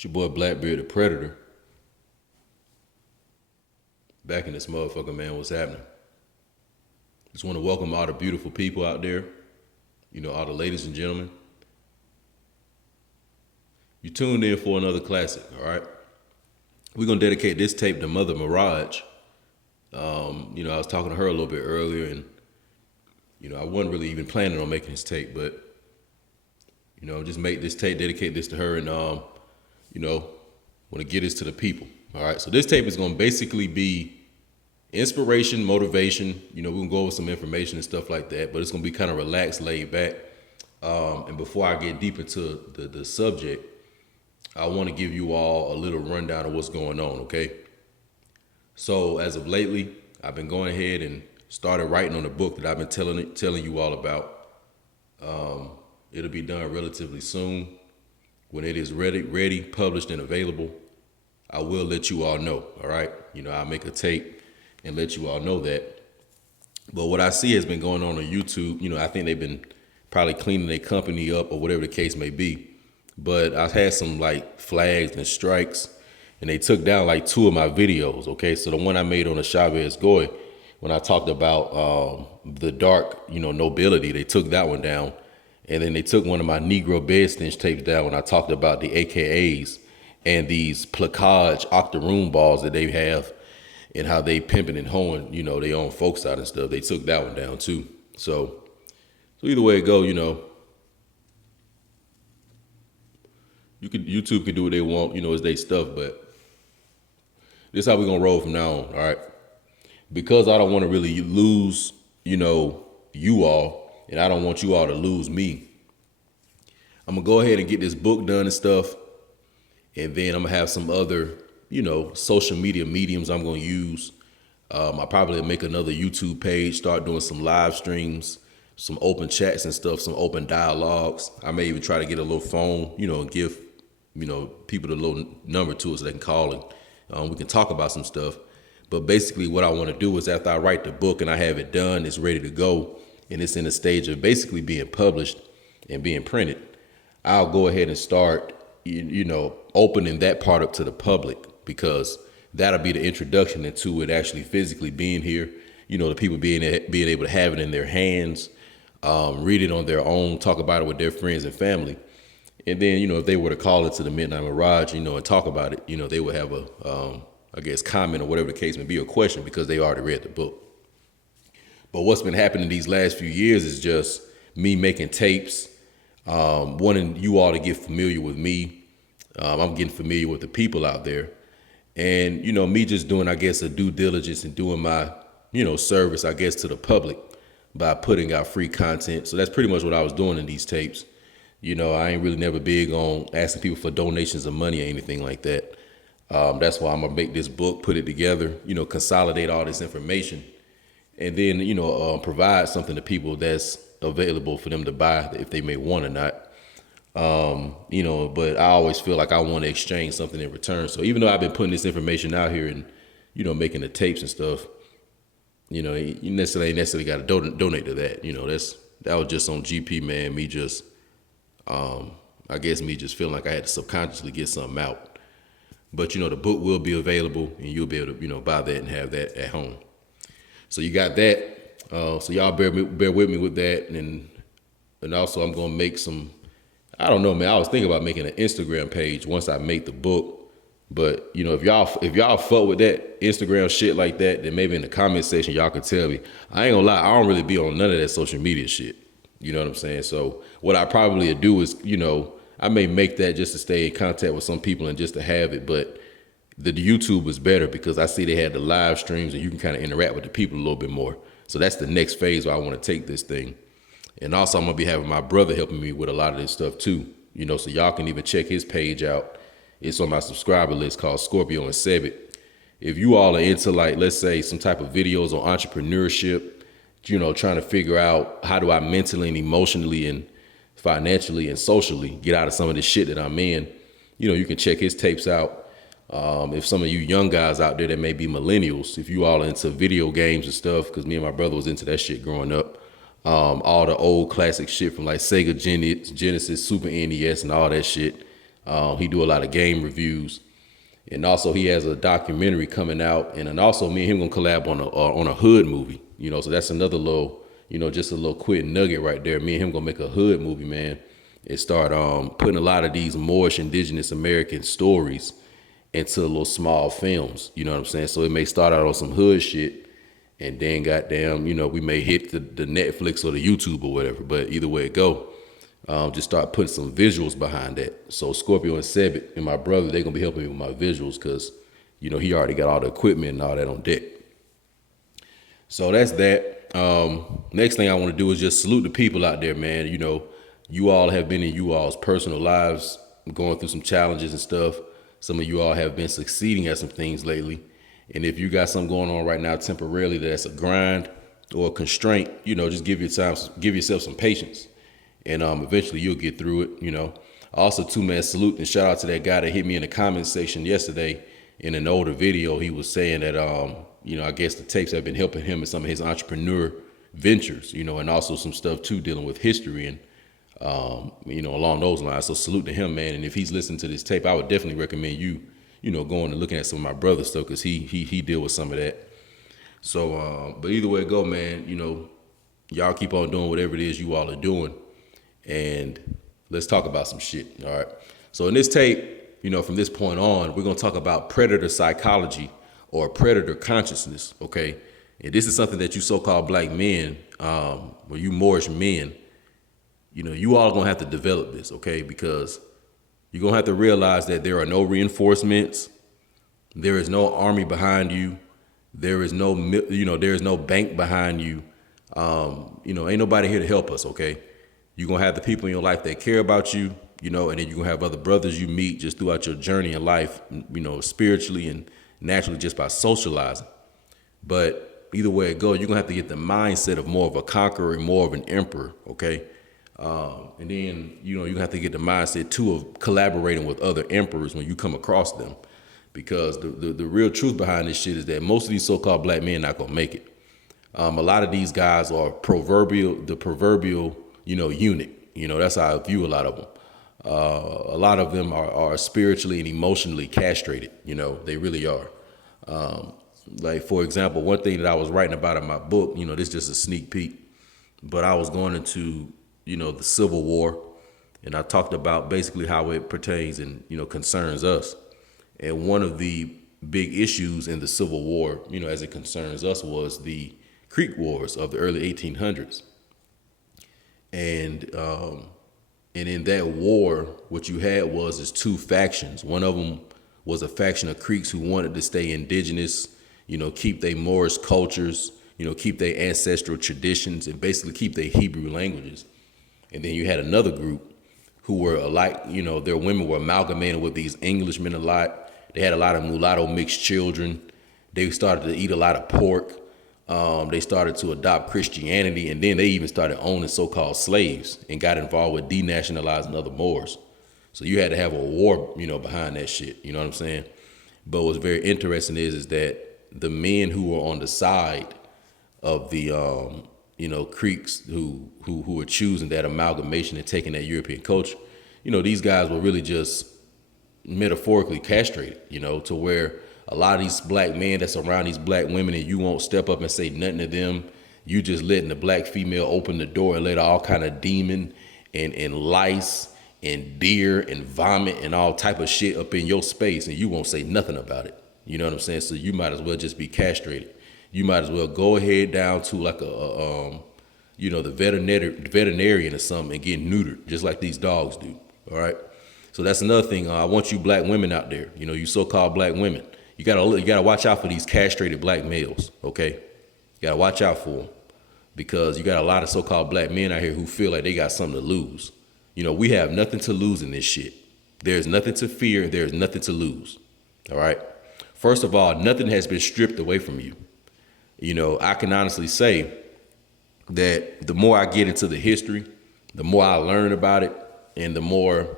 It's your boy Blackbeard the Predator. Back in this motherfucker, man, what's happening? Just want to welcome all the beautiful people out there. You know, all the ladies and gentlemen. You tuned in for another classic, all right? We're going to dedicate this tape to Mother Mirage. I was talking to her a little bit earlier, and, I wasn't really even planning on making this tape, but, just make this tape, dedicate this to her, and, want to get this to the people, all right? So this tape is going to basically be inspiration, motivation. We're going to go over some information and stuff like that, but it's going to be kind of relaxed, laid back. And before I get deep into the subject, I want to give you all a little rundown of what's going on, okay? So as of lately, I've been going ahead and started writing on a book that I've been telling you all about. It'll be done relatively soon. When it is ready, published, and available, I will let you all know, all right? I'll make a tape and let you all know that. But what I see has been going on YouTube. I think they've been probably cleaning their company up or whatever the case may be. But I've had some like flags and strikes, and they took down like 2 of my videos, okay? So the one I made on the Chavez Goy, when I talked about the dark, nobility, they took that one down. And then they took one of my Negro bed stench tapes down when I talked about the AKAs and these placage octoroon balls that they have and how they pimping and hoeing, their own folks out and stuff. They took that one down too. So either way it go, YouTube can do what they want, it's their stuff, but this is how we're gonna roll from now on, all right? Because I don't want to really lose, you all, and I don't want you all to lose me. I'm gonna go ahead and get this book done and stuff, and then I'm gonna have some other, social media mediums I'm gonna use. I'll probably make another YouTube page, start doing some live streams, some open chats and stuff, some open dialogues. I may even try to get a little phone, and give, people the little number to us so they can call and we can talk about some stuff. But basically what I want to do is after I write the book and I have it done, it's ready to go, and it's in the stage of basically being published and being printed, I'll go ahead and start, opening that part up to the public, because that'll be the introduction into it actually physically being here. The people being able to have it in their hands, read it on their own, talk about it with their friends and family. And then, if they were to call it to the Midnight Mirage, and talk about it, they would have a, comment or whatever the case may be, or question, because they already read the book. But what's been happening these last few years is just me making tapes, wanting you all to get familiar with me. I'm getting familiar with the people out there. And, me just doing, a due diligence and doing my, service, to the public by putting out free content. So that's pretty much what I was doing in these tapes. I ain't really never big on asking people for donations of money or anything like that. That's why I'm going to make this book, put it together, consolidate all this information, and then, provide something to people that's available for them to buy if they may want or not. But I always feel like I want to exchange something in return. So even though I've been putting this information out here and, making the tapes and stuff, you necessarily got to donate to that. That was just on GP, man. Me just, me just feeling like I had to subconsciously get something out. But, the book will be available, and you'll be able to, buy that and have that at home. So you got that. So y'all bear with me with that. And also I'm going to make some, I don't know, man. I was thinking about making an Instagram page once I make the book. But, if y'all fuck with that Instagram shit like that, then maybe in the comment section, y'all can tell me. I ain't gonna lie, I don't really be on none of that social media shit. You know what I'm saying? So what I probably do is, I may make that just to stay in contact with some people and just to have it. But the YouTube was better because I see they had the live streams and you can kind of interact with the people a little bit more. So that's the next phase where I want to take this thing. And also I'm going to be having my brother helping me with a lot of this stuff too. So y'all can even check his page out. It's on my subscriber list called Scorpio and Sebit. If you all are into, like, let's say some type of videos on entrepreneurship, trying to figure out how do I mentally and emotionally and financially and socially get out of some of this shit that I'm in, you can check his tapes out. If some of you young guys out there that may be millennials, if you all are into video games and stuff, because me and my brother was into that shit growing up, all the old classic shit from like Sega Genesis, Super NES, and all that shit. He do a lot of game reviews, and also he has a documentary coming out, and then also me and him gonna collab on a hood movie. So that's another little, just a little quick nugget right there. Me and him gonna make a hood movie, man, and start putting a lot of these Moorish indigenous American stories into little small films. You know what I'm saying? So it may start out on some hood shit, and then goddamn, we may hit the Netflix or the YouTube or whatever. But either way it go, just start putting some visuals behind that. So Scorpio and Sebit and my brother, they're gonna be helping me with my visuals because, he already got all the equipment and all that on deck. So that's that. Next thing I want to do is just salute the people out there, man. You all have been in you all's personal lives, going through some challenges and stuff. Some of you all have been succeeding at some things lately. And if you got something going on right now temporarily that's a grind or a constraint, just give yourself some patience. And eventually you'll get through it. Also, too, man, salute and shout out to that guy that hit me in the comment section yesterday in an older video. He was saying that, I guess the tapes have been helping him in some of his entrepreneur ventures, and also some stuff too dealing with history and, along those lines. So salute to him, man. And if he's listening to this tape, I would definitely recommend you, going and looking at some of my brother's stuff because he deal with some of that. So, but either way it go, man, y'all keep on doing whatever it is you all are doing. And let's talk about some shit. All right. So in this tape, from this point on, we're going to talk about predator psychology or predator consciousness. Okay. And this is something that you so-called black men, or you Moorish men, you all going to have to develop this. Okay. Because you're going to have to realize that there are no reinforcements. There is no army behind you. There is no, there is no bank behind you. Ain't nobody here to help us. Okay. You're going to have the people in your life that care about you, and then you're going to have other brothers you meet just throughout your journey in life, spiritually and naturally just by socializing. But either way it goes, you're going to have to get the mindset of more of a conqueror and more of an emperor, okay? And then, you're going to have to get the mindset, too, of collaborating with other emperors when you come across them. Because the real truth behind this shit is that most of these so-called black men not going to make it. A lot of these guys are the proverbial eunuch. That's how I view a lot of them. A lot of them are spiritually and emotionally castrated. They really are. Like, for example, one thing that I was writing about in my book, this is just a sneak peek, but I was going into, the Civil War, and I talked about basically how it pertains and, concerns us. And one of the big issues in the Civil War, as it concerns us, was the Creek Wars of the early 1800s. And in that war, what you had was two factions. One of them was a faction of Creeks who wanted to stay indigenous, keep their Moorish cultures, keep their ancestral traditions, and basically keep their Hebrew languages. And then you had another group who were their women were amalgamated with these Englishmen a lot. They had a lot of mulatto mixed children. They started to eat a lot of pork. They started to adopt Christianity, and then they even started owning so-called slaves and got involved with denationalizing other Moors. So you had to have a war, behind that shit. You know what I'm saying? But what's very interesting is that the men who were on the side of the, Creeks who were choosing that amalgamation and taking that European culture, these guys were really just metaphorically castrated, to where a lot of these black men that's around these black women and you won't step up and say nothing to them. You just letting the black female open the door and let all kind of demon and lice and deer and vomit and all type of shit up in your space, and you won't say nothing about it. You know what I'm saying? So you might as well just be castrated. You might as well go ahead down to like the veterinarian or something and get neutered, just like these dogs do. All right. So that's another thing. I want you black women out there, you so-called black women. You gotta watch out for these castrated black males, okay? You gotta watch out for them because you got a lot of so-called black men out here who feel like they got something to lose. We have nothing to lose in this shit. There's nothing to fear. There's nothing to lose, all right? First of all, nothing has been stripped away from you. I can honestly say that the more I get into the history, the more I learn about it, and the more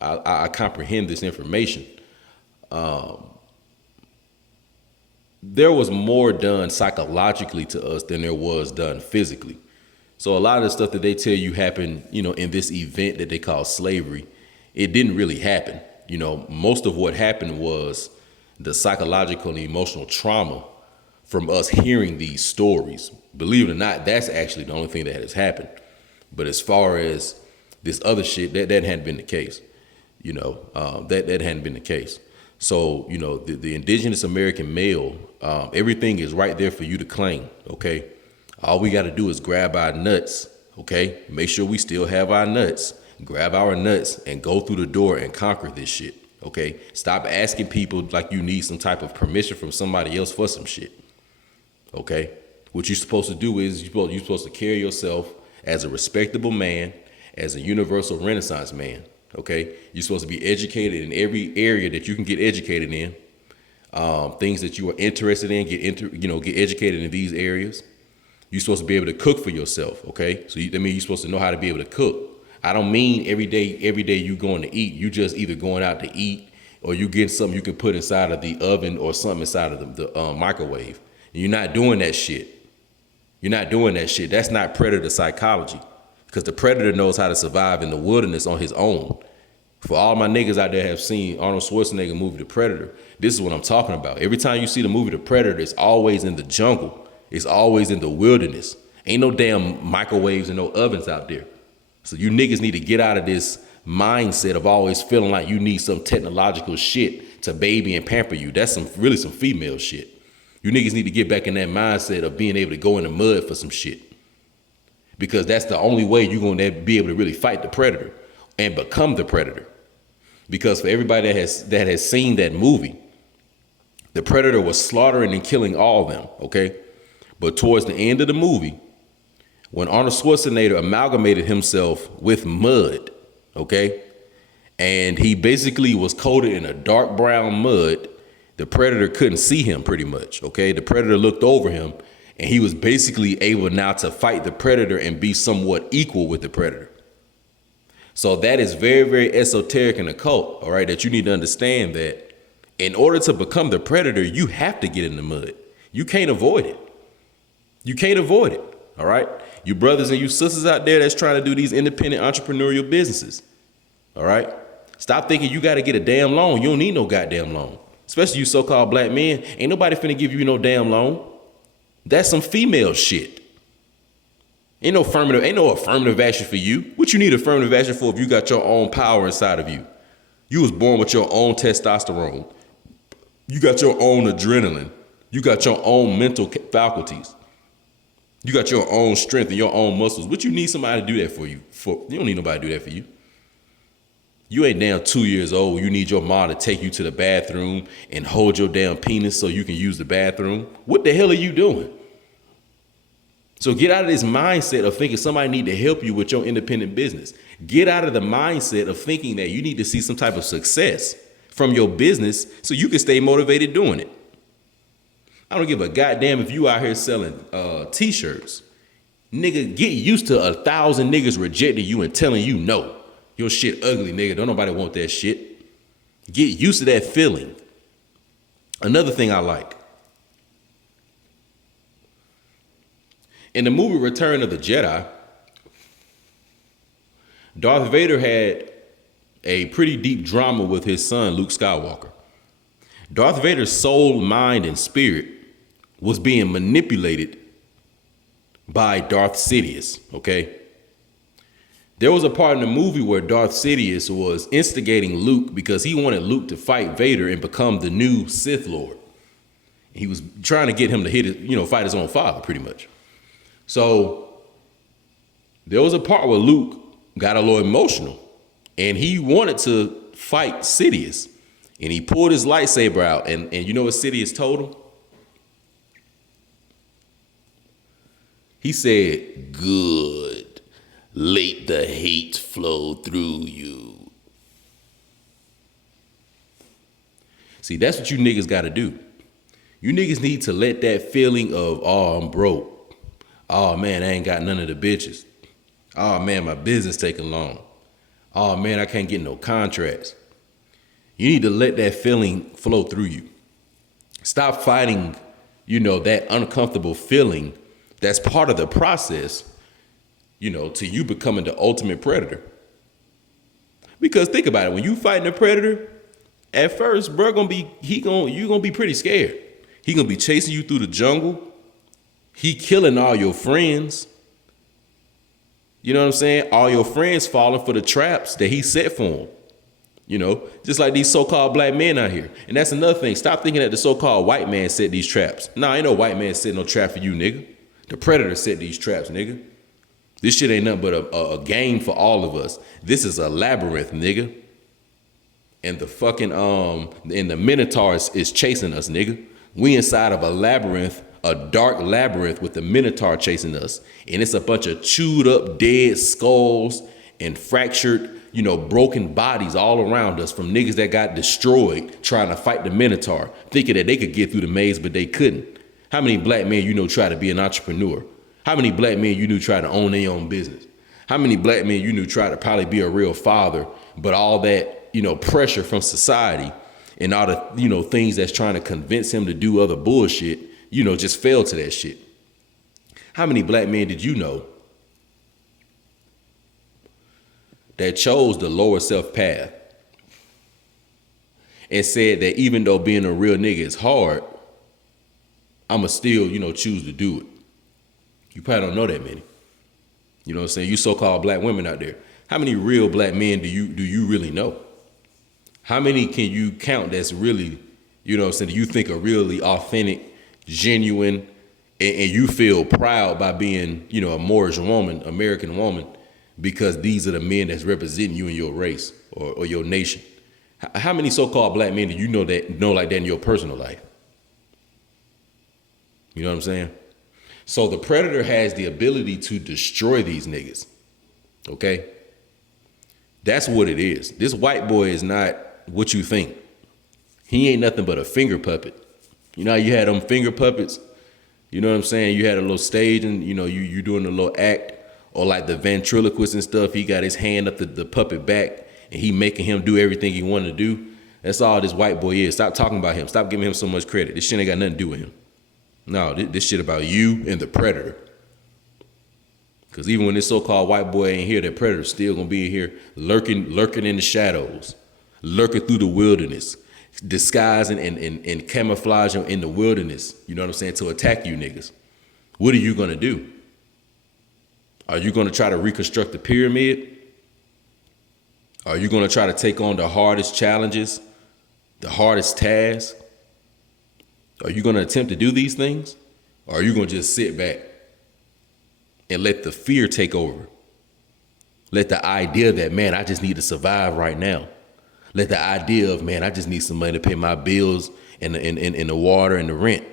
I comprehend this information, there was more done psychologically to us than there was done physically. So a lot of the stuff that they tell you happened, in this event that they call slavery, it didn't really happen. you know, most of what happened was the psychological and emotional trauma from us hearing these stories. Believe it or not, that's actually the only thing that has happened. But as far as this other shit, that hadn't been the case. You know, that hadn't been the case. So, you know, the indigenous American male, everything is right there for you to claim, okay? All we got to do is grab our nuts, okay? Make sure we still have our nuts. Grab our nuts and go through the door and conquer this shit, okay? Stop asking people like you need some type of permission from somebody else for some shit, okay? What you're supposed to do is you're supposed to carry yourself as a respectable man, as a universal Renaissance man, okay? You're supposed to be educated in every area that you can get educated in. Things that you are interested in, get educated in these areas. You're supposed to be able to cook for yourself, okay? So that means you're supposed to know how to be able to cook. I don't mean every day you going to eat. You just either going out to eat or you get something you can put inside of the oven or something inside of the microwave. And you're not doing that shit. You're not doing that shit. That's not predator psychology, because the predator knows how to survive in the wilderness on his own. For all my niggas out there have seen Arnold Schwarzenegger movie The Predator, this is what I'm talking about. Every time you see the movie The Predator, it's always in the jungle. It's always in the wilderness. Ain't no damn microwaves and no ovens out there. So you niggas need to get out of this mindset of always feeling like you need some technological shit to baby and pamper you. That's some female shit. You niggas need to get back in that mindset of being able to go in the mud for some shit. Because that's the only way you're going to be able to really fight the predator and become the predator. Because for everybody that has seen that movie, the predator was slaughtering and killing all of them, okay? But towards the end of the movie, when Arnold Schwarzenegger amalgamated himself with mud, okay, and he basically was coated in a dark brown mud, the predator couldn't see him pretty much, okay? The predator looked over him, and he was basically able now to fight the predator and be somewhat equal with the predator. So that is very, very esoteric and occult, all right, that you need to understand that in order to become the predator, you have to get in the mud. You can't avoid it. You can't avoid it, all right? You brothers and you sisters out there that's trying to do these independent entrepreneurial businesses, all right? Stop thinking you got to get a damn loan. You don't need no goddamn loan. Especially you so-called black men. Ain't nobody finna give you no damn loan. That's some female shit. Ain't no affirmative action for you. What you need affirmative action for if you got your own power inside of you? You was born with your own testosterone. You got your own adrenaline. You got your own mental faculties. You got your own strength and your own muscles. What you need somebody to do that for you? You don't need nobody to do that for you. You ain't damn 2 years old. You need your mom to take you to the bathroom and hold your damn penis so you can use the bathroom. What the hell are you doing? So get out of this mindset of thinking somebody need to help you with your independent business. Get out of the mindset of thinking that you need to see some type of success from your business so you can stay motivated doing it. I don't give a goddamn if you out here selling t-shirts. Nigga, get used to 1,000 niggas rejecting you and telling you no. Your shit ugly, nigga. Don't nobody want that shit. Get used to that feeling. Another thing I like. In the movie Return of the Jedi, Darth Vader had a pretty deep drama with his son, Luke Skywalker. Darth Vader's soul, mind, and spirit was being manipulated by Darth Sidious, okay? There was a part in the movie where Darth Sidious was instigating Luke because he wanted Luke to fight Vader and become the new Sith Lord. He was trying to get him to fight his own father, pretty much. So there was a part where Luke got a little emotional and he wanted to fight Sidious. And he pulled his lightsaber out and you know what Sidious told him? He said, "Good. Let the hate flow through you." See, that's what you niggas got to do. You niggas need to let that feeling of, oh, I'm broke. Oh, man, I ain't got none of the bitches. Oh, man, my business taking long. Oh, man, I can't get no contracts. You need to let that feeling flow through you. Stop fighting, that uncomfortable feeling that's part of the process, to you becoming the ultimate predator. Because think about it, when you fighting a predator, At first, bro, you gonna be pretty scared. He gonna be chasing you through the jungle. He killing all your friends. You know what I'm saying? All your friends falling for the traps that he set for them. You know, just like these so-called black men out here. And that's another thing. Stop thinking that the so-called white man set these traps. Nah, ain't no white man setting no trap for you, nigga. The predator set these traps, nigga. This shit ain't nothing but a game for all of us. This is a labyrinth, nigga. And the fucking and the Minotaur is chasing us, nigga. We inside of a labyrinth, a dark labyrinth with the Minotaur chasing us. And it's a bunch of chewed up dead skulls and fractured, you know, broken bodies all around us from niggas that got destroyed trying to fight the Minotaur, thinking that they could get through the maze, but they couldn't. How many black men you know try to be an entrepreneur? How many black men you knew try to own their own business? How many black men you knew try to probably be a real father, but all that, you know, pressure from society and all the, you know, things that's trying to convince him to do other bullshit, you know, just fell to that shit? How many black men did you know that chose the lower self path and said that even though being a real nigga is hard, I'ma still, you know, choose to do it? You probably don't know that many. You know what I'm saying? You so-called black women out there. How many real black men do you really know? How many can you count that's really, you know what I'm saying, you think are really authentic, genuine, and you feel proud by being, you know, a Moorish woman, American woman, because these are the men that's representing you in your race or your nation? How many so-called black men do you know like that in your personal life? You know what I'm saying? So the predator has the ability to destroy these niggas. Okay? That's what it is. This white boy is not what you think. He ain't nothing but a finger puppet. You know how you had them finger puppets? You know what I'm saying? You had a little stage and, you know, you doing a little act, or like the ventriloquist and stuff. He got his hand up the puppet back and he making him do everything he wanted to do. That's all this white boy is. Stop talking about him. Stop giving him so much credit. This shit ain't got nothing to do with him. No, this shit about you and the predator. Because even when this so-called white boy ain't here, that predator's still gonna be here lurking in the shadows, lurking through the wilderness, disguising and camouflaging in the wilderness, you know what I'm saying, to attack you niggas. What are you gonna do? Are you gonna try to reconstruct the pyramid? Are you gonna try to take on the hardest challenges, the hardest tasks? Are you gonna attempt to do these things? Or are you gonna just sit back and let the fear take over? Let the idea that, man, I just need to survive right now. Let the idea of, man, I just need some money to pay my bills and the water and the rent.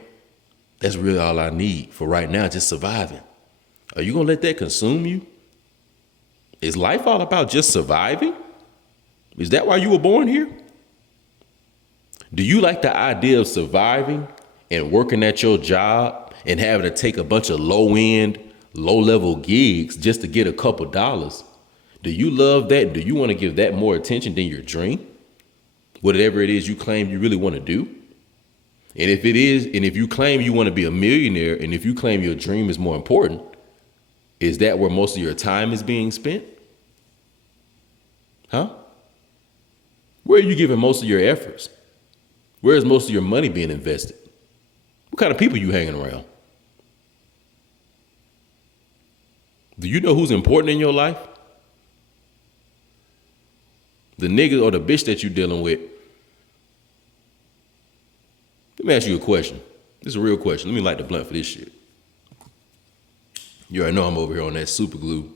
That's really all I need for right now, just surviving. Are you gonna let that consume you? Is life all about just surviving? Is that why you were born here? Do you like the idea of surviving and working at your job and having to take a bunch of low-end, low-level gigs just to get a couple dollars? Do you love that? Do you want to give that more attention than your dream? Whatever it is you claim you really want to do? And if it is, and if you claim you want to be a millionaire, and if you claim your dream is more important, is that where most of your time is being spent? Huh? Where are you giving most of your efforts? Where is most of your money being invested? What kind of people you hanging around? Do you know who's important in your life? The nigga or the bitch that you dealing with. Let me ask you a question. This is a real question. Let me light the blunt for this shit. You already know I'm over here on that super glue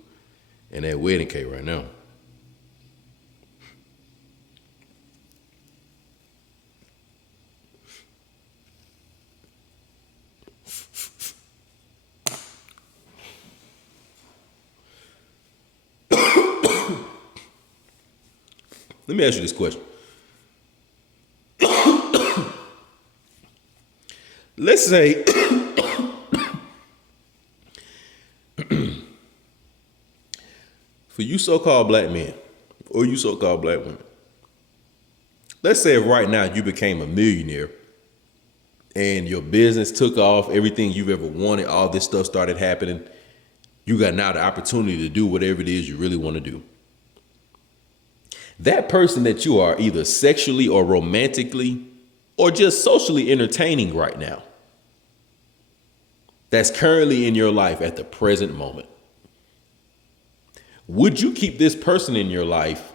and that wedding cake right now. Let me ask you this question. Let's say for you so-called black men or you so-called black women, let's say if right now you became a millionaire and your business took off, everything you've ever wanted, all this stuff started happening. You got now the opportunity to do whatever it is you really want to do. that person that you are either sexually or romantically or just socially entertaining right now, that's currently in your life at the present moment, would you keep this person in your life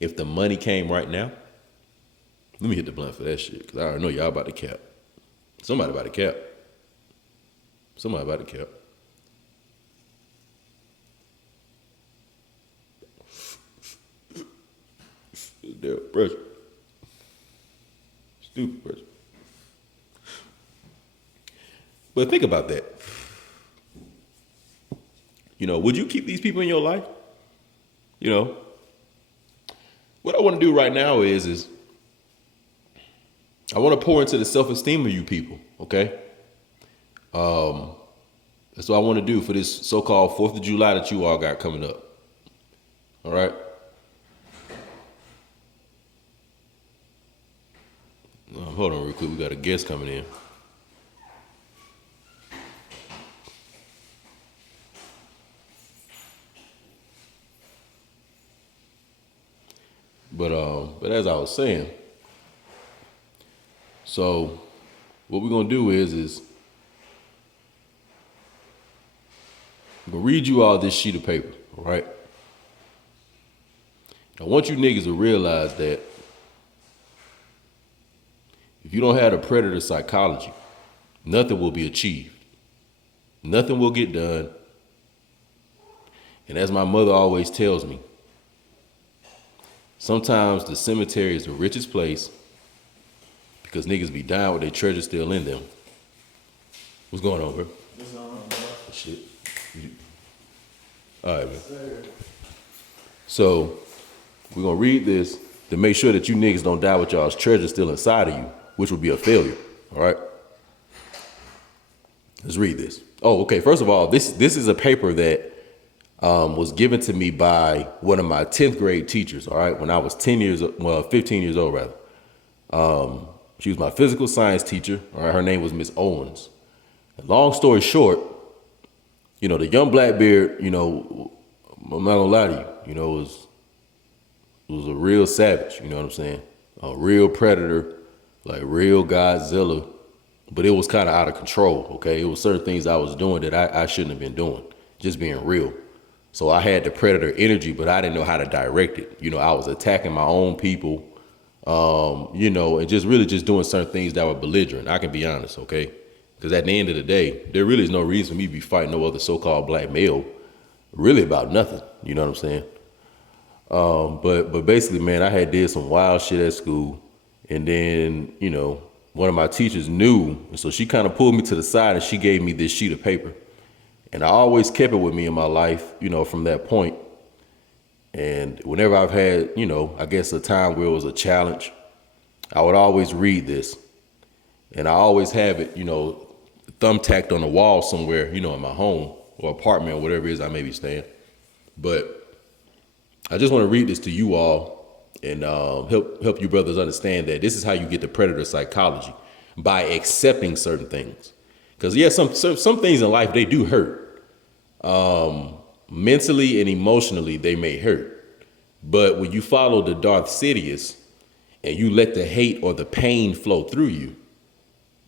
if the money came right now? Let me hit the blunt for that shit, because I already know y'all about to cap. Somebody about to cap. Somebody about to cap. Damn pressure. Stupid pressure. But think about that. You know, would you keep these people in your life? You know, what I want to do right now is I want to pour into the self-esteem of you people, okay? That's what I want to do for this so-called 4th of July that you all got coming up. All right? Hold on real quick. We got a guest coming in. But as I was saying, so what we're gonna do is I'm gonna read you all this sheet of paper, all right? I want you niggas to realize that if you don't have the predator psychology, nothing will be achieved. Nothing will get done. And as my mother always tells me, sometimes the cemetery is the richest place because niggas be dying with their treasure still in them. What's going on, bro? What's going on, bro? Shit. All right, man. So we're going to read this to make sure that you niggas don't die with y'all's treasure still inside of you, which would be a failure, all right? Let's read this. Oh, okay. First of all, this is a paper that was given to me by one of my 10th grade teachers, all right, when I was 15 years old, rather. She was my physical science teacher, all right, her name was Miss Owens. And long story short, you know, the young Blackbeard, you know, I'm not gonna lie to you, you know, was a real savage, you know what I'm saying? A real predator, like real Godzilla, but it was kind of out of control, okay? It was certain things I was doing that I shouldn't have been doing, just being real. So I had the predator energy, but I didn't know how to direct it. You know, I was attacking my own people, you know, and just really just doing certain things that were belligerent. I can be honest, okay? Because at the end of the day, there really is no reason for me to be fighting no other so-called black male, really about nothing. You know what I'm saying? But basically, man, I had did some wild shit at school, and then, you know, one of my teachers knew, and so she kind of pulled me to the side and she gave me this sheet of paper. And I always kept it with me in my life, you know, from that point. And whenever I've had, you know, I guess a time where it was a challenge, I would always read this. And I always have it, you know, thumbtacked on the wall somewhere, you know, in my home or apartment or whatever it is I may be staying. But I just want to read this to you all and help you brothers understand that this is how you get the predator psychology, by accepting certain things. Because, yeah, some things in life, they do hurt. Mentally and emotionally, they may hurt. But when you follow the Darth Sidious and you let the hate or the pain flow through you,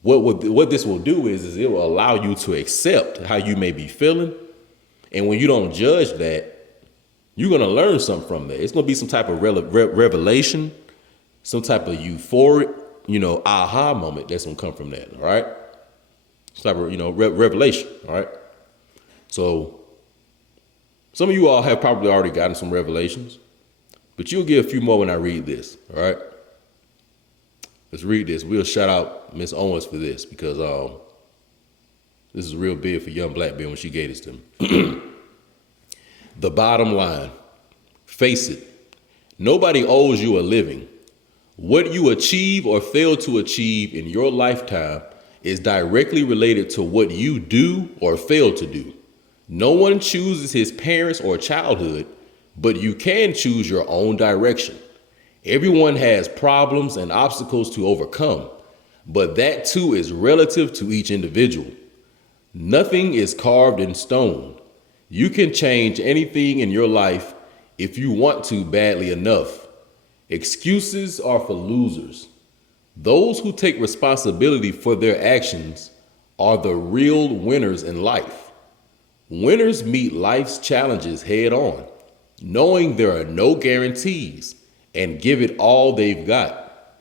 what this will do is it will allow you to accept how you may be feeling. And when you don't judge that, you're going to learn something from that. It's going to be some type of revelation, some type of euphoric, you know, aha moment that's going to come from that, all right? Some type of, you know, revelation, all right? So some of you all have probably already gotten some revelations, but you'll get a few more when I read this, all right? Let's read this. We'll shout out Miss Owens for this because this is real big for young Blackbeard when she gave this to me. The bottom line, face it, nobody owes you a living. What you achieve or fail to achieve in your lifetime is directly related to what you do or fail to do. No one chooses his parents or childhood, but you can choose your own direction. Everyone has problems and obstacles to overcome, but that too is relative to each individual. Nothing is carved in stone. You can change anything in your life if you want to badly enough. Excuses are for losers. Those who take responsibility for their actions are the real winners in life. Winners meet life's challenges head on, knowing there are no guarantees, and give it all they've got,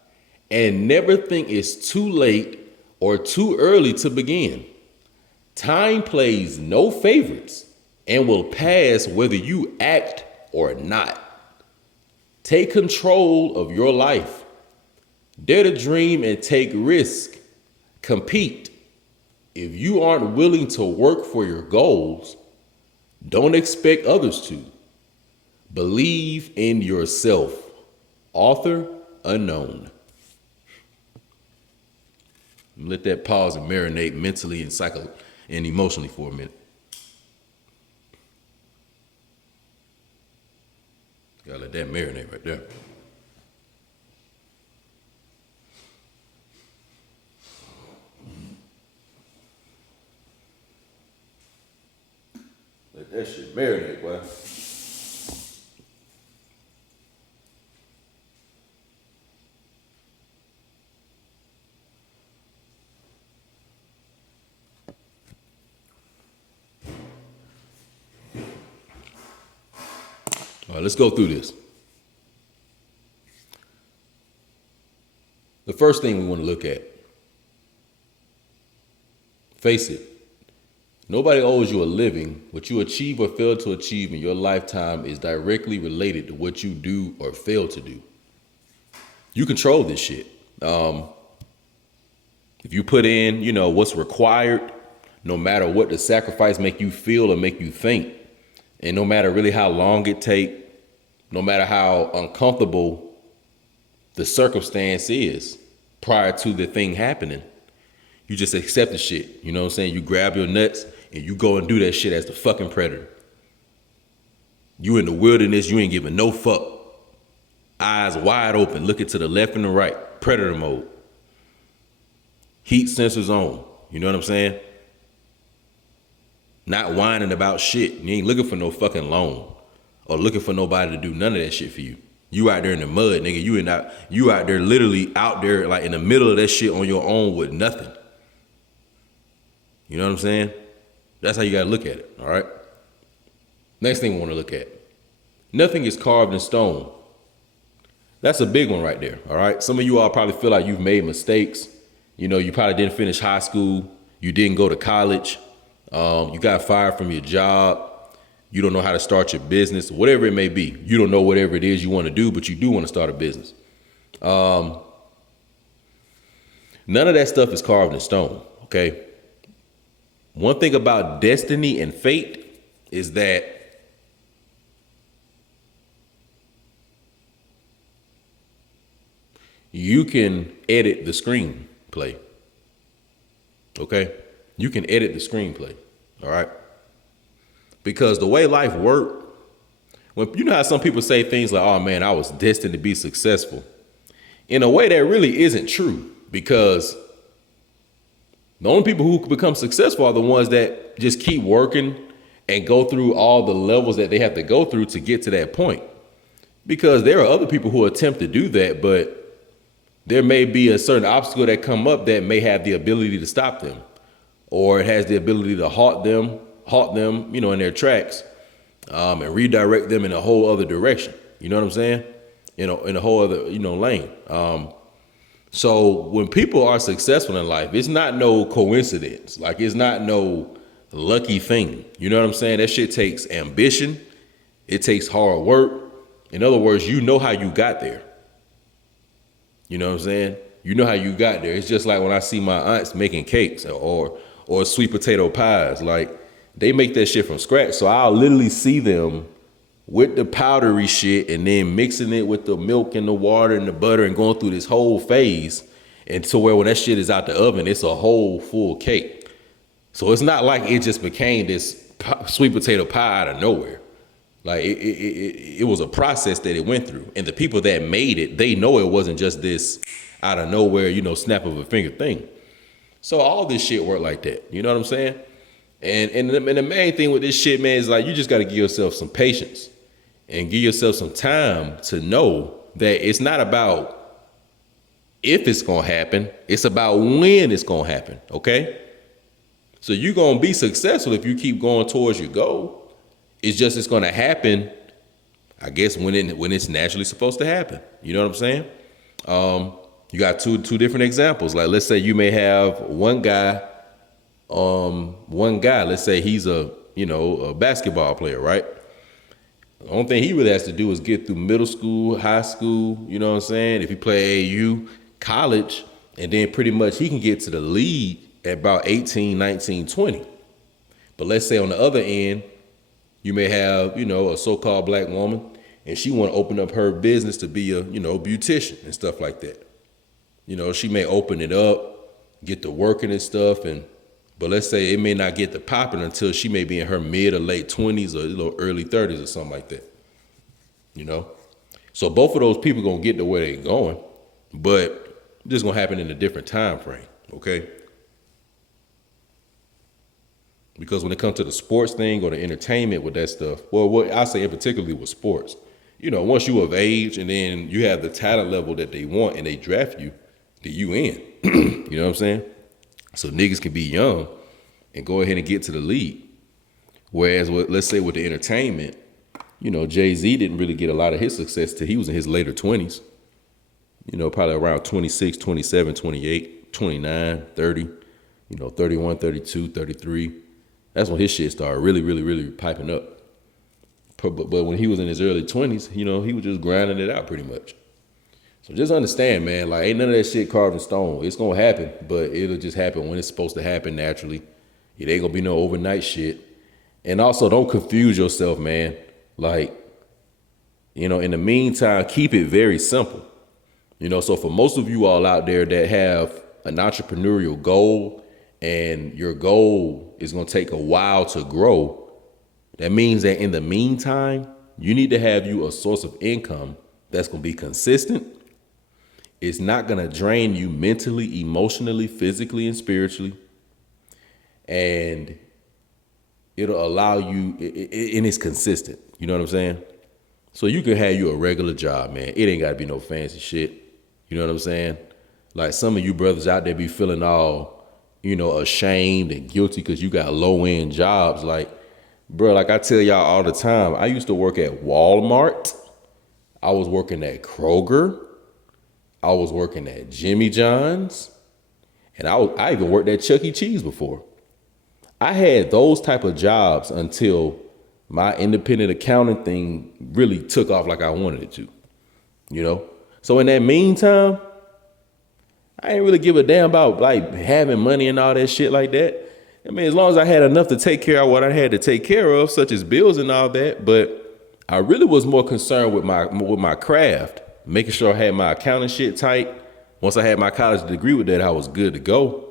and never think it's too late or too early to begin. Time plays no favorites and will pass whether you act or not. Take control of your life. Dare to dream and take risk. Compete. If you aren't willing to work for your goals, don't expect others to. Believe in yourself. Author unknown. Let that pause and marinate mentally and and emotionally for a minute. Gotta let that marinate right there. Let that shit marinate, boy. All right, let's go through this. The first thing we want to look at, face it, nobody owes you a living. What you achieve or fail to achieve in your lifetime is directly related to what you do or fail to do. You control this shit. If you put in, what's required, no matter what the sacrifice make you feel or make you think, and no matter really how long it take, no matter how uncomfortable the circumstance is prior to the thing happening, you just accept the shit. You know what I'm saying? You grab your nuts and you go and do that shit as the fucking predator. You in the wilderness, you ain't giving no fuck. Eyes wide open, looking to the left and the right. Predator mode. Heat sensors on. You know what I'm saying? Not whining about shit. You ain't looking for no fucking loan or looking for nobody to do none of that shit for you. You out there in the mud, nigga. You out there literally out there like in the middle of that shit on your own with nothing. You know what I'm saying? That's how you gotta look at it, all right? Next thing we wanna look at. Nothing is carved in stone. That's a big one right there, all right? Some of you all probably feel like you've made mistakes. You probably didn't finish high school. You didn't go to college. You got fired from your job. You don't know how to start your business, whatever it may be. You don't know whatever it is you want to do, but you do want to start a business. None of that stuff is carved in stone, okay? One thing about destiny and fate is that you can edit the screenplay, okay? You can edit the screenplay, all right? Because the way life works, you know how some people say things like, oh man, I was destined to be successful. In a way that really isn't true, because the only people who become successful are the ones that just keep working and go through all the levels that they have to go through to get to that point. Because there are other people who attempt to do that, but there may be a certain obstacle that come up that may have the ability to stop them, or it has the ability to halt them, in their tracks, and redirect them in a whole other direction. You know what I'm saying? In a whole other, lane. So when people are successful in life, it's not no coincidence. Like, it's not no lucky thing. You know what I'm saying? That shit takes ambition. It takes hard work. In other words, you know how you got there. You know what I'm saying? You know how you got there. It's just like when I see my aunts making cakes or sweet potato pies. Like, they make that shit from scratch. So I'll literally see them with the powdery shit and then mixing it with the milk and the water and the butter and going through this whole phase until where when that shit is out the oven, it's a whole full cake. So it's not like it just became this sweet potato pie out of nowhere. Like it was a process that it went through. And the people that made it, they know it wasn't just this out of nowhere, snap of a finger thing. So all this shit worked like that. You know what I'm saying? And the main thing with this shit, man, is like you just got to give yourself some patience and give yourself some time to know that it's not about if it's gonna happen, it's about when it's gonna happen, okay? So you're gonna be successful if you keep going towards your goal. It's just it's gonna happen, I guess, when it's naturally supposed to happen. You know what I'm saying? You got two different examples. Like, let's say you may have one guy, let's say he's a basketball player, right? The only thing he really has to do is get through middle school, high school, you know what I'm saying? If he play AAU, college, and then pretty much he can get to the league at about 18, 19, 20. But let's say on the other end, you may have, a so-called black woman, and she want to open up her business to be a, beautician and stuff like that. She may open it up, get to working and stuff, but let's say it may not get to popping until she may be in her mid or late 20s or early 30s or something like that. So both of those people gonna get to where they're going, but this is gonna happen in a different time frame, okay? Because when it comes to the sports thing or the entertainment with that stuff, well, what I say in particularly with sports, once you of age and then you have the talent level that they want and they draft you, then you in. You know what I'm saying? So niggas can be young and go ahead and get to the league. Whereas, let's say with the entertainment, Jay-Z didn't really get a lot of his success till he was in his later 20s. Probably around 26, 27, 28, 29, 30, 31, 32, 33. That's when his shit started really, really, really piping up. But when he was in his early 20s, he was just grinding it out pretty much. So just understand, man, like ain't none of that shit carved in stone. It's gonna happen, but it'll just happen when it's supposed to happen naturally. It ain't gonna be no overnight shit. And also don't confuse yourself, man. Like, in the meantime, keep it very simple. So for most of you all out there that have an entrepreneurial goal and your goal is gonna take a while to grow, that means that in the meantime, you need to have you a source of income that's gonna be consistent. It's not gonna drain you mentally, emotionally, physically, and spiritually. And it'll allow you, and it's consistent. You know what I'm saying? So you can have you a regular job, man. It ain't gotta be no fancy shit. You know what I'm saying? Like some of you brothers out there be feeling all, ashamed and guilty because you got low end jobs. Like, bro, like I tell y'all all the time, I used to work at Walmart. I was working at Kroger. I was working at Jimmy John's. And I even worked at Chuck E. Cheese before. I had those type of jobs until my independent accounting thing really took off like I wanted it to, So in that meantime, I ain't really give a damn about like having money and all that shit like that. I mean, as long as I had enough to take care of what I had to take care of, such as bills and all that, but I really was more concerned with my craft, making sure I had my accounting shit tight. Once I had my college degree with that, I was good to go.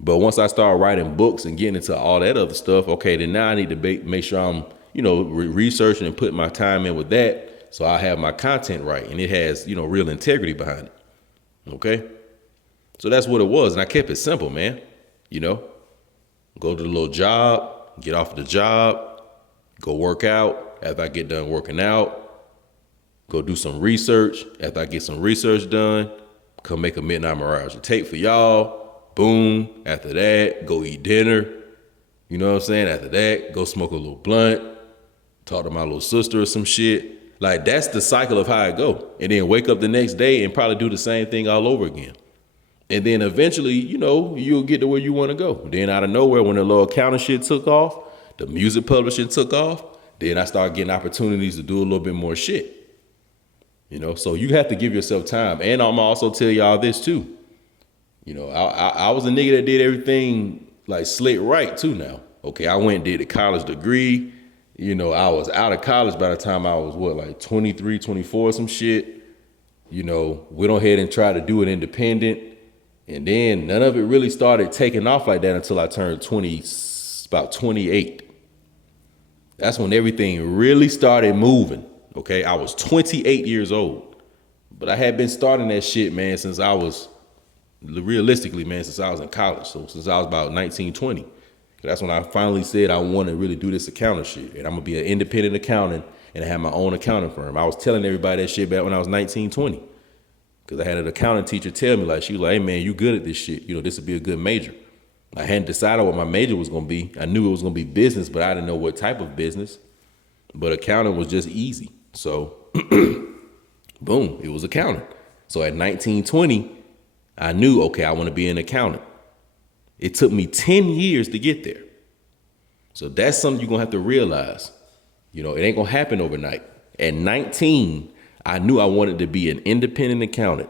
But once I started writing books and getting into all that other stuff, okay, then now I need to make sure I'm, researching and putting my time in with that so I have my content right and it has, real integrity behind it. Okay? So that's what it was. And I kept it simple, man. Go to the little job, get off the job, go work out. After I get done working out, go do some research. After I get some research done, come make a Midnight Mirage tape for y'all. Boom. After that, go eat dinner. You know what I'm saying? After that, go smoke a little blunt, talk to my little sister or some shit. Like, that's the cycle of how I go. And then wake up the next day and probably do the same thing all over again. And then eventually, you'll get to where you want to go. Then out of nowhere, when the little accounting shit took off, the music publishing took off, then I started getting opportunities to do a little bit more shit. So you have to give yourself time. And I'm also tell y'all this too. I was a nigga that did everything like slick right too now. Okay, I went and did a college degree. I was out of college by the time I was 23, 24, some shit. Went on ahead and tried to do it independent. And then none of it really started taking off like that until I turned about 28. That's when everything really started moving. Okay, I was 28 years old. But I had been starting that shit, man, since I was in college. So since I was about 19, 20. That's when I finally said I want to really do this accounting shit. And I'm going to be an independent accountant and I have my own accounting firm. I was telling everybody that shit back when I was 19, 20. Because I had an accounting teacher tell me, like, she was like, hey, man, you good at this shit. You know, this would be a good major. I hadn't decided what my major was going to be. I knew it was going to be business, but I didn't know what type of business. But accounting was just easy. So, boom, it was accounting. So at 19, 20, I knew, okay, I want to be an accountant. It took me 10 years to get there. So that's something you're going to have to realize. You know, it ain't going to happen overnight. At 19, I knew I wanted to be an independent accountant.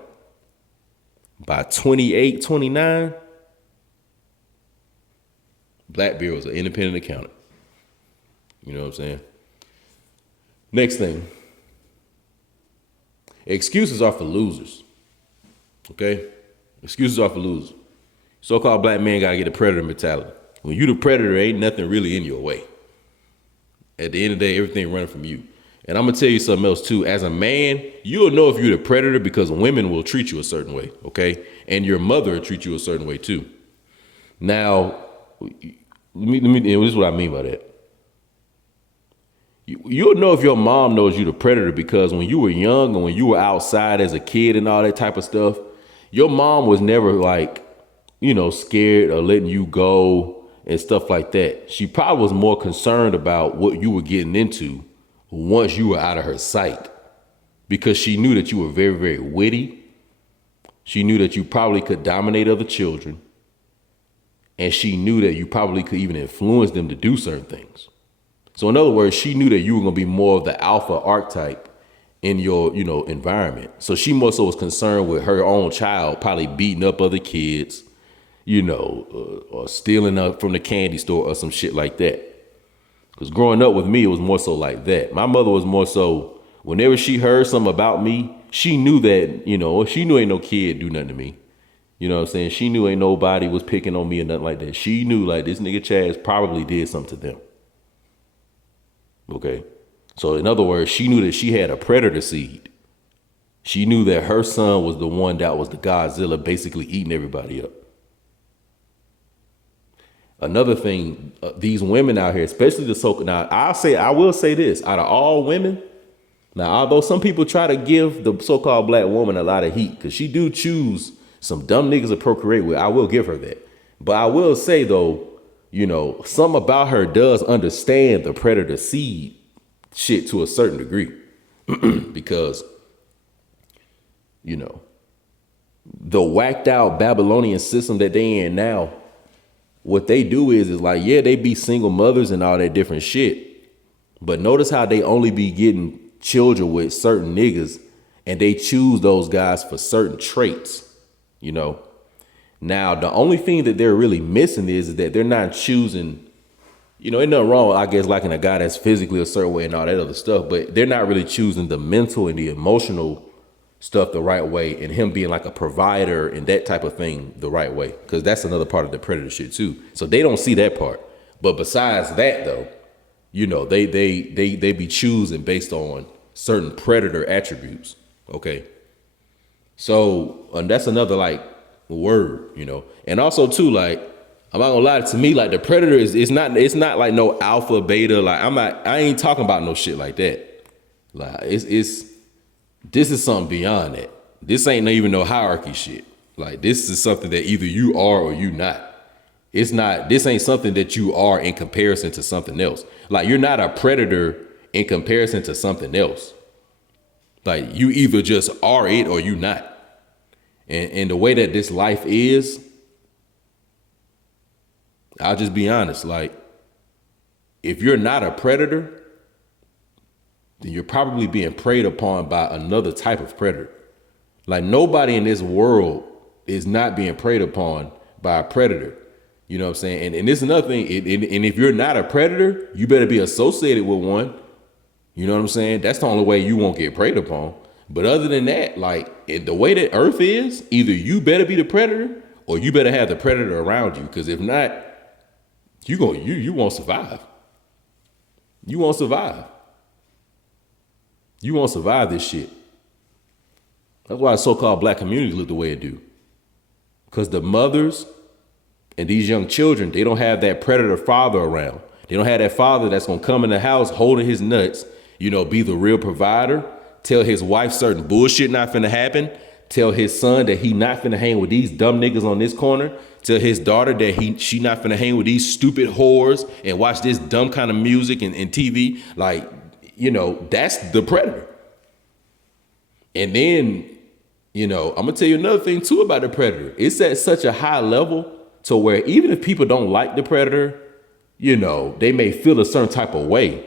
By 28, 29, Blackbeard was an independent accountant. You know what I'm saying? Next thing. Excuses are for losers. Okay? Excuses are for losers. So-called black man gotta get a predator mentality. When you the predator, ain't nothing really in your way. At the end of the day, everything running from you. And I'm gonna tell you something else too. As a man, you'll know if you're the predator because women will treat you a certain way, okay? And your mother will treat you a certain way too. Now, let me this is what I mean by that. You'll know if your mom knows you the predator because when you were young and when you were outside as a kid and all that type of stuff, your mom was never like, you know, scared of letting you go and stuff like that. She probably was more concerned about what you were getting into once you were out of her sight because she knew that you were very, very witty. She knew that you probably could dominate other children. And she knew that you probably could even influence them to do certain things. So in other words, she knew that you were going to be more of the alpha archetype in your, you know, environment. So she more so was concerned with her own child, probably beating up other kids, you know, or stealing up from the candy store or some shit like that. Because growing up with me, it was more so like that. My mother was more so, whenever she heard something about me, she knew that, you know, she knew ain't no kid do nothing to me. You know what I'm saying? She knew ain't nobody was picking on me or nothing like that. She knew like this nigga Chaz probably did something to them. Okay. So in other words, she knew that she had a predator seed. She knew that her son was the one that was the Godzilla basically eating everybody up. Another thing, these women out here, especially the so now I will say this, out of all women, now although some people try to give the so-called black woman a lot of heat because she do choose some dumb niggas to procreate with, I will give her that. But I will say though, you know, something about her does understand the predator seed shit to a certain degree because, you know, the whacked out Babylonian system that they in now, what they do is like, yeah, they be single mothers and all that different shit. But notice how they only be getting children with certain niggas and they choose those guys for certain traits, you know. Now, the only thing that they're really missing is that they're not choosing, you know, ain't nothing wrong, I guess, liking a guy that's physically a certain way and all that other stuff, but they're not really choosing the mental and the emotional stuff the right way and him being like a provider and that type of thing the right way, because that's another part of the predator shit too. So they don't see that part. But besides that though, you know, they be choosing based on certain predator attributes. Okay. So that's another like word, you know. And also too, like, I'm not gonna lie, to me, like the predator it's not like no alpha, beta, like I ain't talking about no shit like that. Like this is something beyond that. This ain't even no hierarchy shit. Like this is something that either you are or you not. This ain't something that you are in comparison to something else. Like you're not a predator in comparison to something else. Like you either just are it or you not. And the way that this life is, I'll just be honest, like if you're not a predator, then you're probably being preyed upon by another type of predator. Like nobody in this world is not being preyed upon by a predator. You know what I'm saying? And this is another thing. And if you're not a predator, you better be associated with one. You know what I'm saying? That's the only way you won't get preyed upon. But other than that, like the way that Earth is, either you better be the predator or you better have the predator around you. Because if not, you won't survive. You won't survive. You won't survive this shit. That's why the so-called black communities look the way it do. Because the mothers And these young children, they don't have that predator father around. They don't have that father that's going to come in the house holding his nuts, be the real provider, tell his wife certain bullshit not finna happen, tell his son that he not finna hang with these dumb niggas on this corner, tell his daughter that she not finna hang with these stupid whores and watch this dumb kind of music and TV. Like, that's the predator. And then, I'm going to tell you another thing too about the predator. It's at such a high level to where even if people don't like the predator, they may feel a certain type of way.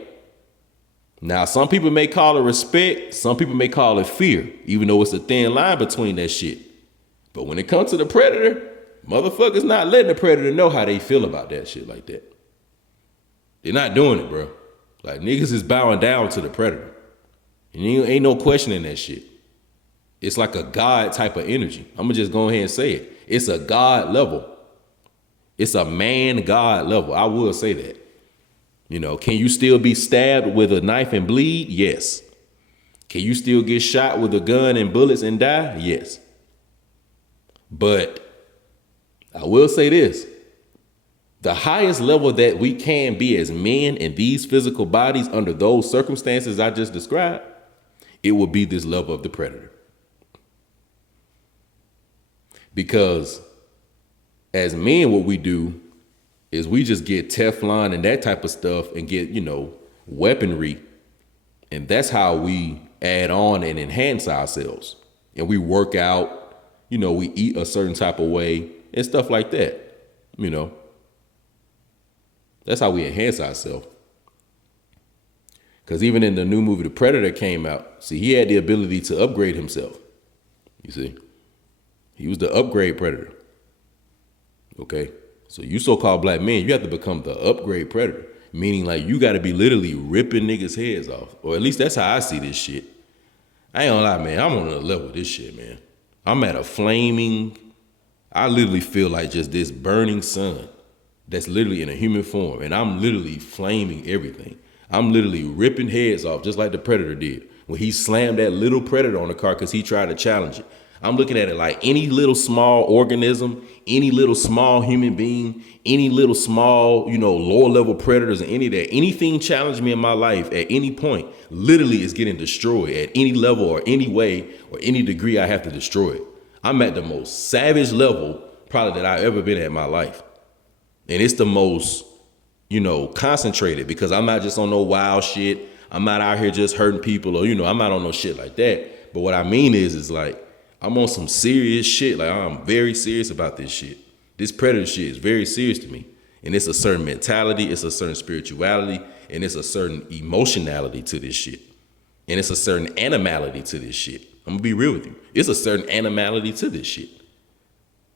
Now, some people may call it respect. Some people may call it fear, even though it's a thin line between that shit. But when it comes to the predator, motherfuckers not letting the predator know how they feel about that shit like that. They're not doing it, bro. Like, niggas is bowing down to the predator. And ain't no questioning that shit. It's like a God type of energy. I'm going to just go ahead and say it. It's a God level. It's a man-God level. I will say that. Can you still be stabbed with a knife and bleed? Yes. Can you still get shot with a gun and bullets and die? Yes. But I will say this. The highest level that we can be as men in these physical bodies under those circumstances I just described, it will be this level of the predator. Because as men, what we do is we just get Teflon and that type of stuff and get, weaponry. And that's how we add on and enhance ourselves. And we work out, we eat a certain type of way and stuff like that. That's how we enhance ourselves. Because even in the new movie, The Predator came out. See, he had the ability to upgrade himself. You see, he was the upgrade predator. Okay. So you so-called black men, you have to become the upgrade predator, meaning like you got to be literally ripping niggas' heads off. Or at least that's how I see this shit. I ain't gonna lie, man. I'm on another level with this shit, man. I'm at a flaming, I literally feel like just this burning sun that's literally in a human form. And I'm literally flaming everything. I'm literally ripping heads off just like the predator did when he slammed that little predator on the car because he tried to challenge it. I'm looking at it like any little small organism, any little small human being, any little small, lower level predators and any of that, anything challenge me in my life at any point, literally is getting destroyed at any level or any way or any degree I have to destroy it. I'm at the most savage level probably that I've ever been at in my life. And it's the most, concentrated because I'm not just on no wild shit. I'm not out here just hurting people or, I'm not on no shit like that. But what I mean is like, I'm on some serious shit. Like, I'm very serious about this shit. This predator shit is very serious to me. And it's a certain mentality, it's a certain spirituality, and it's a certain emotionality to this shit. And it's a certain animality to this shit. I'm gonna be real with you. It's a certain animality to this shit.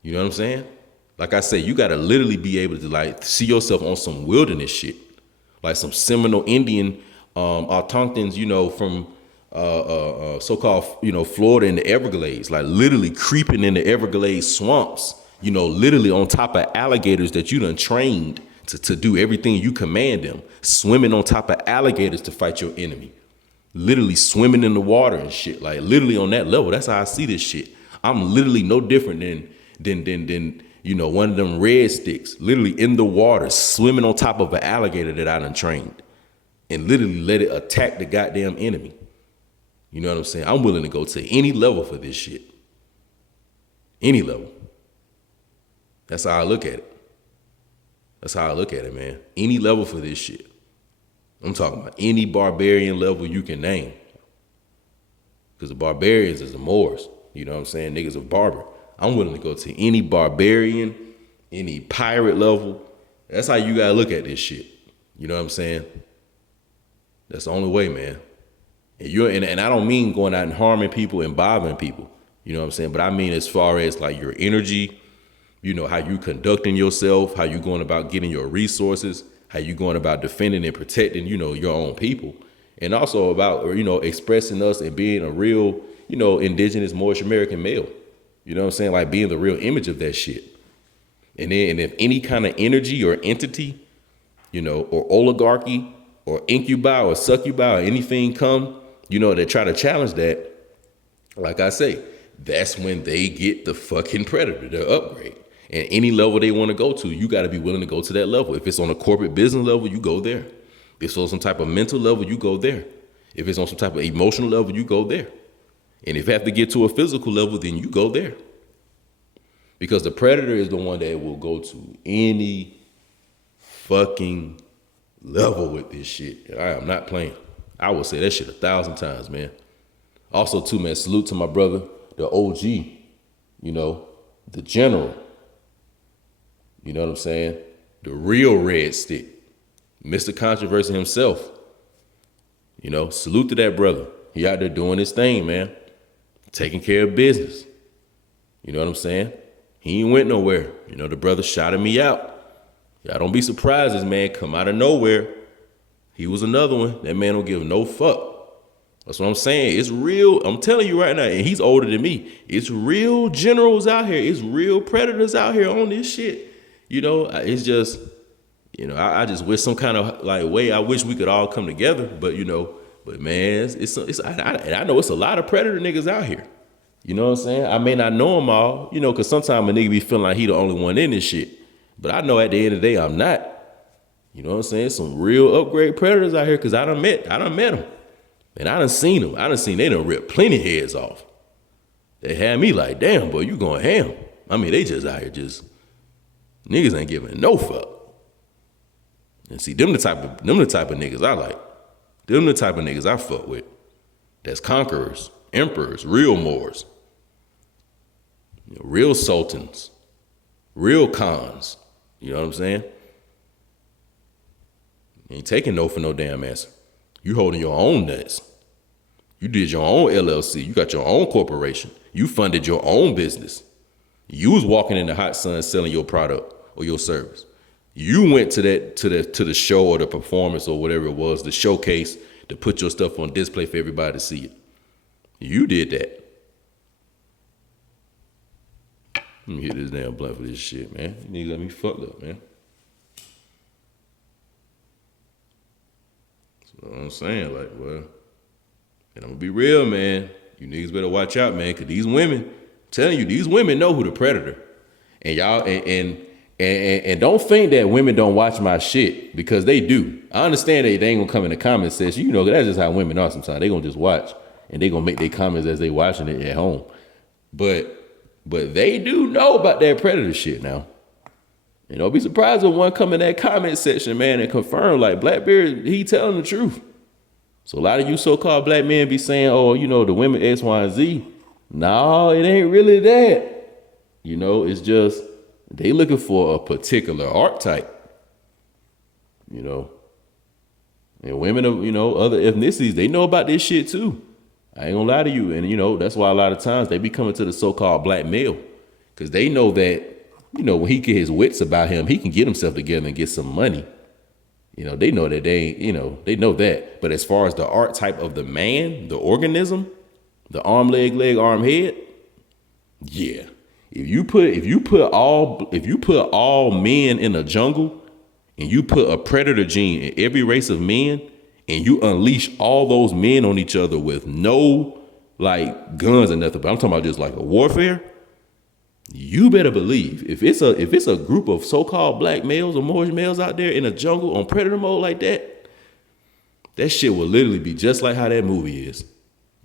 You know what I'm saying? Like I say, you gotta literally be able to like see yourself on some wilderness shit. Like some Seminole Indian autochtons, from so-called, Florida and the Everglades, like literally creeping in the Everglades swamps, literally on top of alligators that you done trained to do everything you command them, swimming on top of alligators to fight your enemy, literally swimming in the water and shit, like literally on that level. That's how I see this shit. I'm literally no different than one of them red sticks, literally in the water, swimming on top of an alligator that I done trained and literally let it attack the goddamn enemy. You know what I'm saying? I'm willing to go to any level for this shit. Any level. That's how I look at it. That's how I look at it, man. Any level for this shit. I'm talking about any barbarian level you can name. Because the barbarians is the Moors. You know what I'm saying? Niggas are barbar. I'm willing to go to any barbarian, any pirate level. That's how you gotta look at this shit. You know what I'm saying? That's the only way, man. And I don't mean going out and harming people and bothering people, you know what I'm saying? But I mean as far as like your energy, how you conducting yourself, how you going about getting your resources, how you going about defending and protecting, your own people. And also about, expressing us and being a real, indigenous Moorish American male. You know what I'm saying? Like being the real image of that shit. And if any kind of energy or entity, or oligarchy or incubi or succubi or anything come, that try to challenge that, like I say, that's when they get the fucking predator, the upgrade. And any level they want to go to, you got to be willing to go to that level. If it's on a corporate business level, you go there. If it's on some type of mental level, you go there. If it's on some type of emotional level, you go there. And if you have to get to a physical level, then you go there. Because the predator is the one that will go to any fucking level with this shit. I am not playing. I will say that shit 1,000 times, man. Also, too, man, salute to my brother, the OG, you know, the general. You know what I'm saying? The real red stick. Mr. Controversy himself. You know, salute to that brother. He out there doing his thing, man. Taking care of business. You know what I'm saying? He ain't went nowhere. You know, the brother shouted me out. Y'all don't be surprised this man come out of nowhere. He was another one. That man don't give no fuck. That's what I'm saying. It's real. I'm telling you right now, and he's older than me. It's real generals out here. It's real predators out here on this shit. You know, it's just, you know, I just wish some kind of like way. I wish we could all come together, but you know, but man, I know it's a lot of predator niggas out here. You know what I'm saying? I may not know them all, you know, because sometimes a nigga be feeling like he the only one in this shit. But I know at the end of the day, I'm not. You know what I'm saying? Some real upgrade predators out here, because I done met them. And I done seen them. I done seen they done rip plenty heads off. They had me like, damn, boy, you going ham. I mean, they just out here just, niggas ain't giving no fuck. And see, them the type of niggas I like. Them the type of niggas I fuck with. That's conquerors, emperors, real Moors, you know, real sultans, real khans. You know what I'm saying? You ain't taking no for no damn answer. You holding your own nuts. You did your own LLC. You got your own corporation. You funded your own business. You was walking in the hot sun selling your product or your service. You went to the show or the performance or whatever it was, the showcase, to put your stuff on display for everybody to see it. You did that. Let me hit this damn blunt for this shit, man. You niggas got me fucked up, man. That's what I'm saying. Like, well, and I'm gonna be real, man. You niggas better watch out, man, because these women, I'm telling you, these women know who the predator. And y'all, and don't think that women don't watch my shit, because they do. I understand they ain't gonna come in the comment section. You know, that's just how women are sometimes. They gonna just watch, and they gonna make their comments as they watching it at home. But they do know about that predator shit now. And don't be surprised if one come in that comment section, man, and confirm, like, Blackbeard, he telling the truth. So a lot of you so-called black men be saying, oh, you know, the women X, Y, and Z. No, it ain't really that. You know, it's just they looking for a particular archetype. You know. And women of, you know, other ethnicities, they know about this shit too. I ain't gonna lie to you. And, you know, that's why a lot of times they be coming to the so-called black male. Because they know that, you know, when he get his wits about him, he can get himself together and get some money. You know, they know that they know that. But as far as the archetype of the man, the organism, the arm, leg, arm, head, yeah. If you put all men in a jungle and you put a predator gene in every race of men and you unleash all those men on each other with no like guns or nothing, but I'm talking about just like a warfare, you better believe if it's a group of so-called black males or Moorish males out there in a jungle on predator mode like that, that shit will literally be just like how that movie is.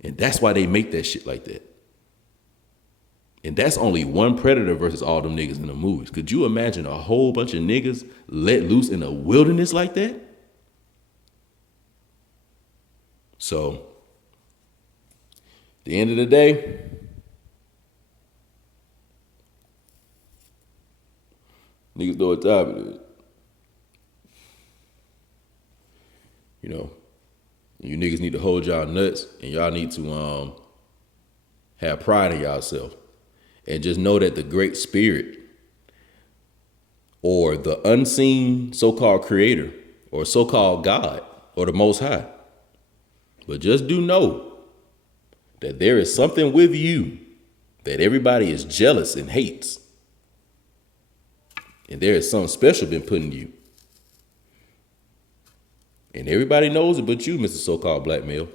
And that's why they make that shit like that. And that's only one predator versus all them niggas in the movies. Could you imagine a whole bunch of niggas let loose in a wilderness like that? So, at the end of the day, niggas know what time it is. You know, you niggas need to hold y'all nuts, and y'all need to have pride in yourself. And just know that the Great Spirit or the unseen so-called creator or so-called God or the Most High, but just do know that there is something with you that everybody is jealous and hates. And there is something special been put in you. And everybody knows it but you, Mr. So-called black male.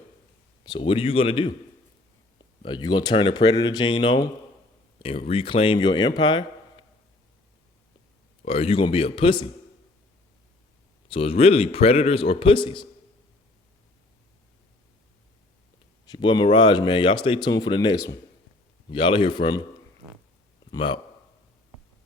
So what are you going to do? Are you going to turn the predator gene on and reclaim your empire? Or are you gonna be a pussy? So it's really predators or pussies. It's your boy Mirage, man. Y'all stay tuned for the next one. Y'all will hear from me. I'm out.